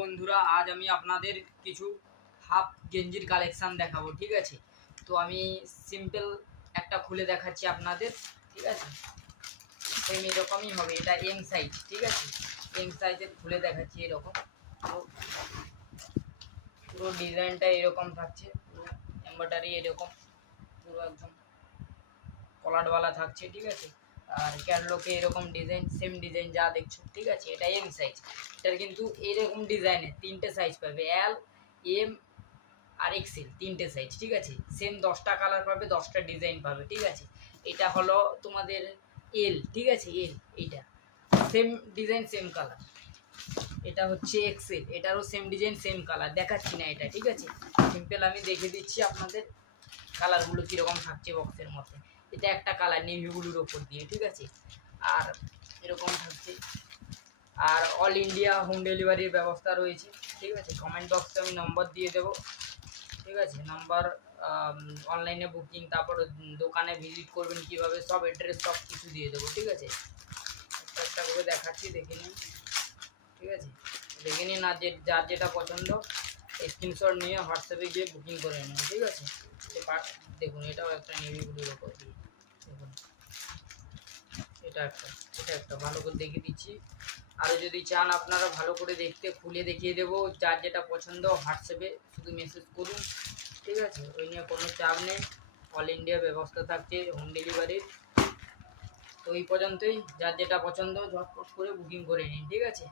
বন্ধুরা, আজ আমি আপনাদের কিছু হাফ গেঞ্জির কালেকশান দেখাবো। ঠিক আছে, তো আমি সিম্পল একটা খুলে দেখাচ্ছি আপনাদের। ঠিক আছে, সেম এরকমই হবে, এটা এম সাইজ। ঠিক আছে, এম সাইজের খুলে দেখাচ্ছি। এরকম পুরো ডিজাইনটা এরকম থাকছে, পুরো এমব্রয়ডারি এরকম পুরো একদম কলারওয়ালা থাকছে। ঠিক আছে, আর ক্যাটলগে এরকম ডিজাইন, সেম ডিজাইন যা দেখছো। ঠিক আছে, এটা এম সাইজ। এটার কিন্তু এরকম ডিজাইনের তিনটে সাইজ পাবে, এল, এম আর এক্সেল, তিনটে সাইজ। ঠিক আছে, সেম 10টা কালার পাবে, 10টা ডিজাইন পাবে। ঠিক আছে, এটা হলো তোমাদের এল। ঠিক আছে, এল, এইটা সেম ডিজাইন সেম কালার। এটা হচ্ছে এক্সেল, এটারও সেম ডিজাইন সেম কালার। দেখাচ্ছি না এটা। ঠিক আছে, সিম্পল আমি দেখে দিচ্ছি আপনাদের কালারগুলো কীরকম থাকছে বক্সের মধ্যে। এটা একটা কালার নেভি ব্লুর ওপর দিয়ে। ঠিক আছে, আর এরকম থাকছে। আর অল ইন্ডিয়া হোম ডেলিভারির ব্যবস্থা রয়েছে। ঠিক আছে, কমেন্ট বক্সে আমি নম্বর দিয়ে দেবো। ঠিক আছে, নাম্বার, অনলাইনে বুকিং, তারপর দোকানে ভিজিট করবেন কীভাবে, সব অ্যাড্রেস সব কিছু দিয়ে দেবো। ঠিক আছে, একটা একটা করে দেখাচ্ছি, দেখে নিন। ঠিক আছে, দেখে নিন, আর যার যেটা পছন্দ স্ক্রিনশট নিয়ে হোয়াটসঅ্যাপে গিয়ে বুকিং করে নিন। ঠিক আছে, দেখুন, এটাও একটা নেভি ব্লুর ওপর দিয়ে। দেখুন, এটা একটা ভালো করে দেখিয়ে দিচ্ছি। আরও যদি চান আপনারা ভালো করে দেখতে, খুলে দেখিয়ে দেবো। যার যেটা পছন্দ হোয়াটসঅ্যাপে শুধু মেসেজ করুন। ঠিক আছে, ওই নিয়ে কোনো চাপ নেই, অল ইন্ডিয়া ব্যবস্থা থাকছে হোম ডেলিভারির। তো এই পর্যন্তই, যার যেটা পছন্দ ঝটপট করে বুকিং করে নিন। ঠিক আছে।